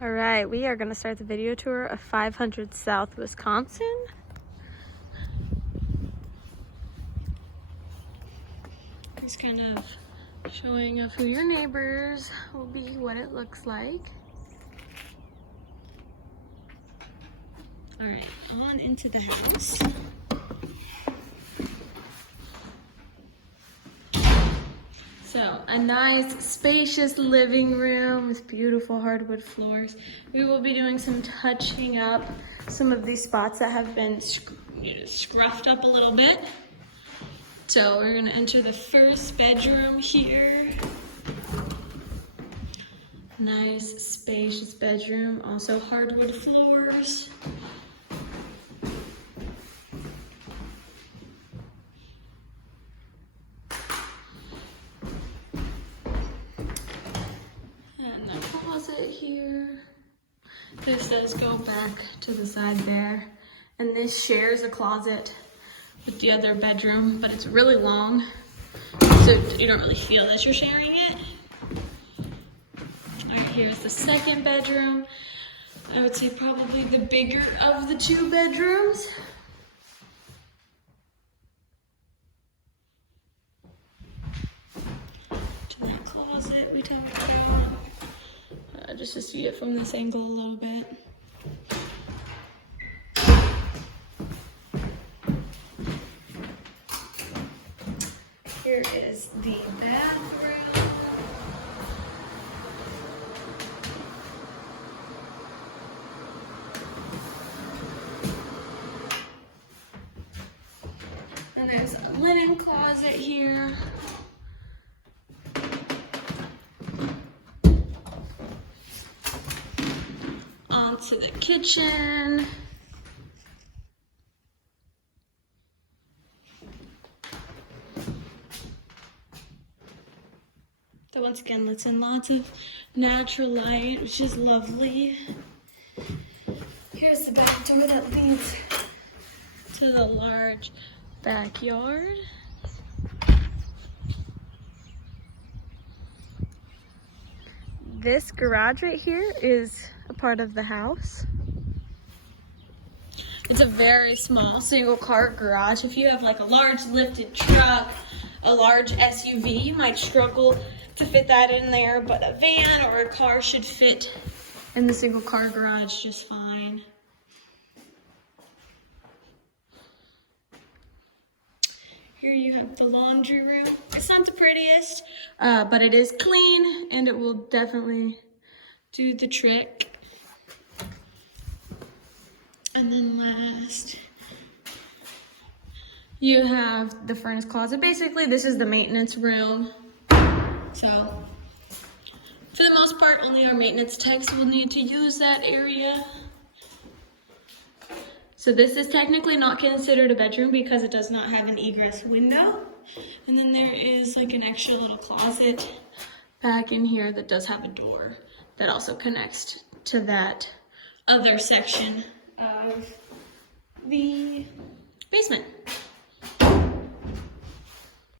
All right, we are gonna start the video tour of 500 South Wisconsin. Just kind of showing off who your neighbors will be, what it looks like. All right, on into the house. So, a nice, spacious living room with beautiful hardwood floors. We will be doing some touching up some of these spots that have been scruffed up a little bit. So, we're gonna enter the first bedroom here. Nice, spacious bedroom, also hardwood floors. Here. This does go back to the side there, and this shares a closet with the other bedroom, but it's really long, so you don't really feel that you're sharing it. All right, here's the second bedroom. I would say probably the bigger of the two bedrooms. To that closet we talked about. Just to see it from this angle a little bit. Here is the bathroom. And there's a linen closet here. To the kitchen. So once again, lets in lots of natural light, which is lovely. Here's the back door that leads to the large backyard. This garage right here is a part of the house. It's a very small single car garage. If you have like a large lifted truck, a large SUV, you might struggle to fit that in there, but a van or a car should fit in the single car garage just fine. Here you have the laundry room. It's not the prettiest, but it is clean and it will definitely do the trick. And then last, you have the furnace closet. Basically, this is the maintenance room. So, for the most part, only our maintenance techs will need to use that area. So this is technically not considered a bedroom because it does not have an egress window. And then there is like an extra little closet back in here that does have a door that also connects to that other section of the basement.